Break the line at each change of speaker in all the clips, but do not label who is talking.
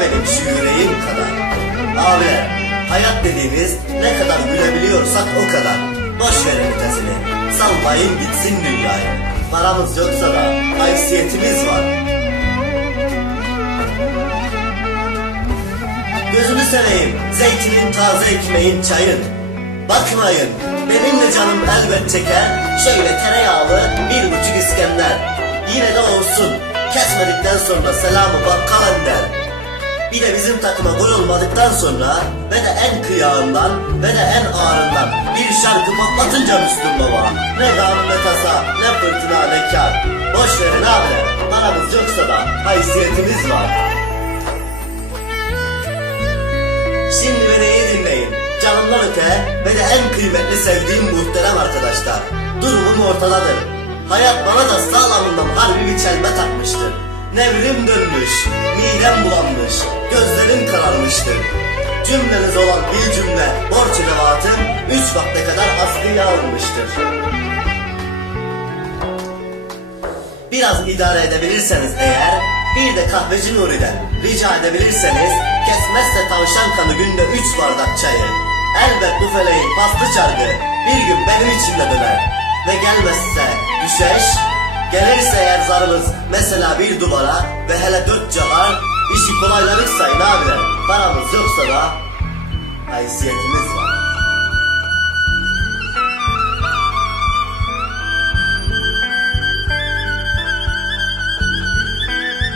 benim şu yüreğim kadar. Abiler, hayat dediğimiz ne kadar gülebiliyorsak o kadar. Boş verin ötesini, sallayın gitsin dünyayı. Paramız yoksa da haysiyetimiz var. Gözünü seveyim, zeytinin, taze ekmeğin, çayın. Bakmayın, benim de canım elbet çeker. Şöyle tereyağlı bir buçuk İskender. Yine de olsun, kesmedikten sonra selamı bakkal der. Bir de bizim takıma gol olmadıktan sonra ve de en kıyağından ve de en ağrından bir şarkı patlatınca Müslüm Baba. Ne gam ne tasa, ne fırtına ne kar. Boş verin abiler, paramız yoksa da haysiyetimiz var. Şimdi beni dinleyin. Canımdan öte ve de en kıymetli sevdiğim muhterem arkadaşlar. Durumum ortadadır. Hayat bana da sağlamından harbi bir çelme takmıştır. Nevrim dönmüş, midem bulanmış, gözlerim kararmıştır. Cümleniz olan bir cümle borç ödevatım üç vakte kadar askıya alınmıştır. Biraz idare edebilirseniz eğer, bir de kahveci Nuri'den rica edebilirseniz, kesmezse tavşan kanı günde üç bardak çayı. Elbet bu feleğin paslı çargı bir gün benim içimde döner. Ve gelmezse düşeş, gelirse eğer zarımız mesela bir duvara ve hele dört cahar, işi kolaylanır sayın abiler. Paramız yoksa da haysiyetimiz var.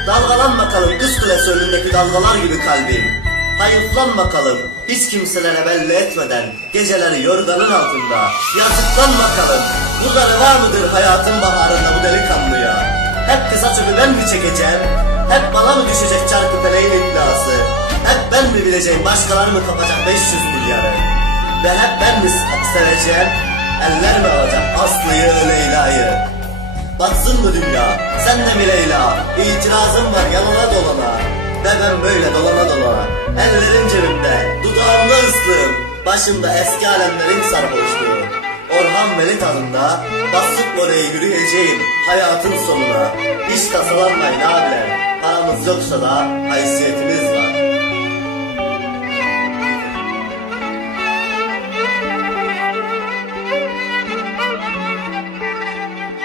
Dalgalan bakalım kız kulesi önündeki dalgalar gibi kalbim. Hayıflan bakalım hiç kimselere belli etmeden geceleri yorganın altında. Yazıklan bakalım bunları var mıdır hayatın baharında bu delikanlıya? Hep kısa çöpü ben mi çekeceğim? Hep bana mı düşecek çarkı feleğin iflası? Hep ben mi bileceğim başkaları mı kapacak 500 milyarı? Ve hep ben mi seveceğim? Eller mi alacak Aslı'yı Leyla'yı? Batsın mı dünya? Sen de mi Leyla? İtirazım var yalana dolana. Ve ben böyle dolana dolana. Ellerim cebimde, dudağımda ıslığım. Başımda eski alemlerin sarhoşluğu. Orhan Veli tadında basıp oraya yürüyeceğim hayatın sonuna. Hiç tasalanmayın abiler. Paramız yoksa da haysiyetimiz.